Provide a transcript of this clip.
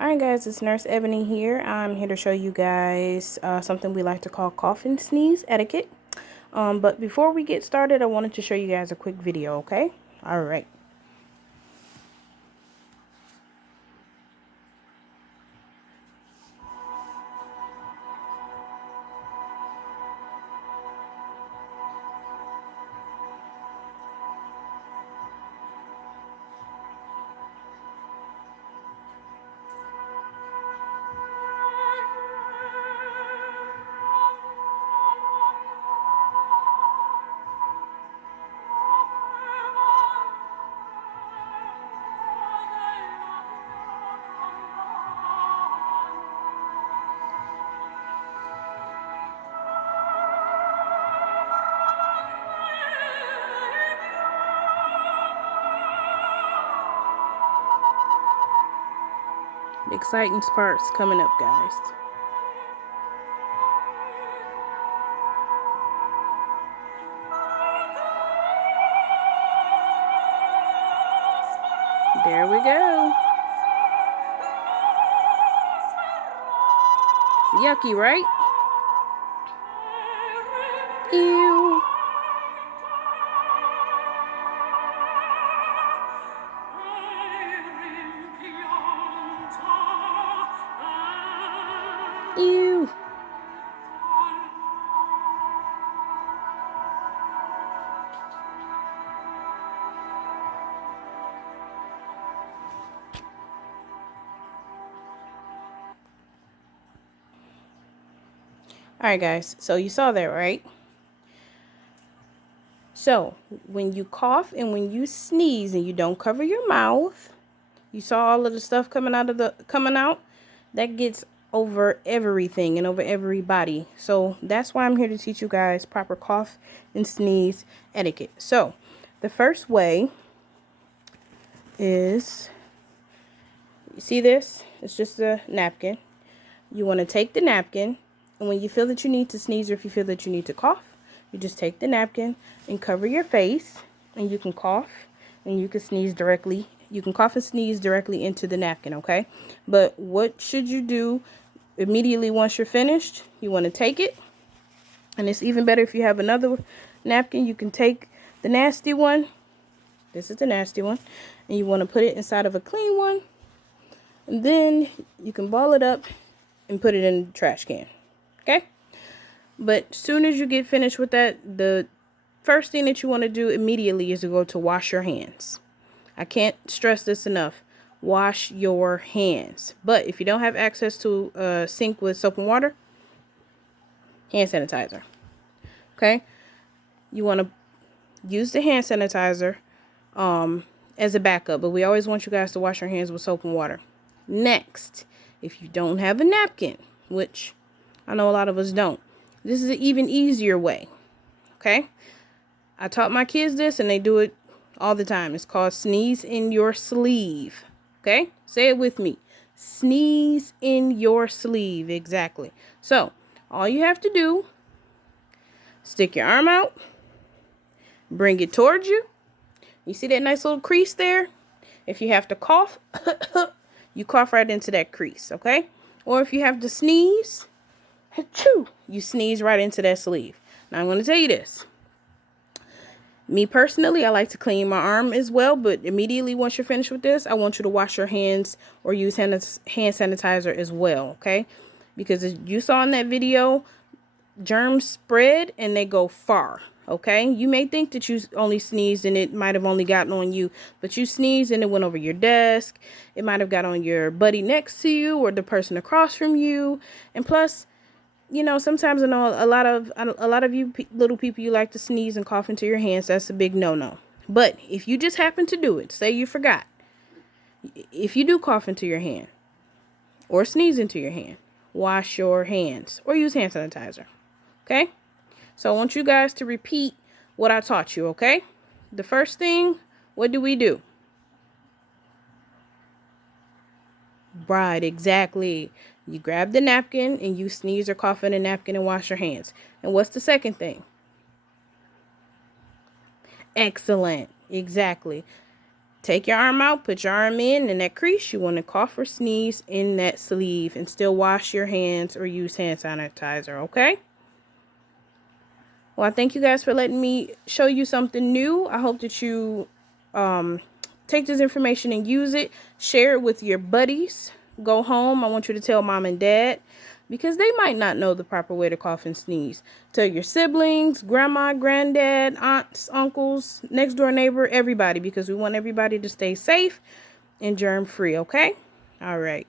Alright guys, it's Nurse Ebony here. I'm here to show you guys something we like to call cough and sneeze etiquette. But before we get started, I wanted to show you guys a quick video, okay? Alright. The exciting part's coming up, guys. There we go. Yucky, right? Ew. Ew. Alright guys, so you saw that, right? So, when you cough and when you sneeze and you don't cover your mouth, you saw all of the stuff coming out, that gets over everything and over everybody. So, that's why I'm here to teach you guys proper cough and sneeze etiquette. So, the first way is, you see this? It's just a napkin. You want to take the napkin, and when you feel that you need to sneeze or if you feel that you need to cough, you just take the napkin and cover your face, and you can cough and you can sneeze directly. You can cough and sneeze directly into the napkin, okay? But what should you do immediately once you're finished? You want to take it, and it's even better if you have another napkin. You can take the nasty one. This is the nasty one. And you want to put it inside of a clean one. And then you can ball it up and put it in the trash can. Okay? But soon as you get finished with that, the first thing that you want to do immediately is to go to wash your hands. I can't stress this enough. Wash your hands. But if you don't have access to a sink with soap and water, hand sanitizer. Okay? You want to use the hand sanitizer as a backup. But we always want you guys to wash your hands with soap and water. Next, if you don't have a napkin, which I know a lot of us don't, this is an even easier way. Okay? I taught my kids this and they do it all the time. It's called sneeze in your sleeve. Okay? Say it with me. Sneeze in your sleeve. Exactly. So, all you have to do, stick your arm out, bring it towards you. You see that nice little crease there? If you have to cough, you cough right into that crease, okay? Or if you have to sneeze, you sneeze right into that sleeve. Now, I'm going to tell you this. Me personally, I like to clean my arm as well, but immediately once you're finished with this, I want you to wash your hands or use hand sanitizer as well, okay? Because as you saw in that video, germs spread and they go far, okay? You may think that you only sneezed and it might have only gotten on you, but you sneezed and it went over your desk. It might have got on your buddy next to you or the person across from you. And plus, you know, sometimes I know a lot of you little people, you like to sneeze and cough into your hands. That's a big no-no. But if you just happen to do it, say you forgot. If you do cough into your hand or sneeze into your hand, wash your hands or use hand sanitizer. Okay? So I want you guys to repeat what I taught you, okay? The first thing, what do? Right, exactly. You grab the napkin and you sneeze or cough in a napkin and wash your hands. And what's the second thing? Excellent. Exactly. Take your arm out, put your arm in that crease. You want to cough or sneeze in that sleeve and still wash your hands or use hand sanitizer, okay? Well, I thank you guys for letting me show you something new. I hope that you take this information and use it. Share it with your buddies. Go home. I want you to tell mom and dad because they might not know the proper way to cough and sneeze. Tell your siblings, grandma, granddad, aunts, uncles, next door neighbor, everybody, because we want everybody to stay safe and germ free, okay? All right.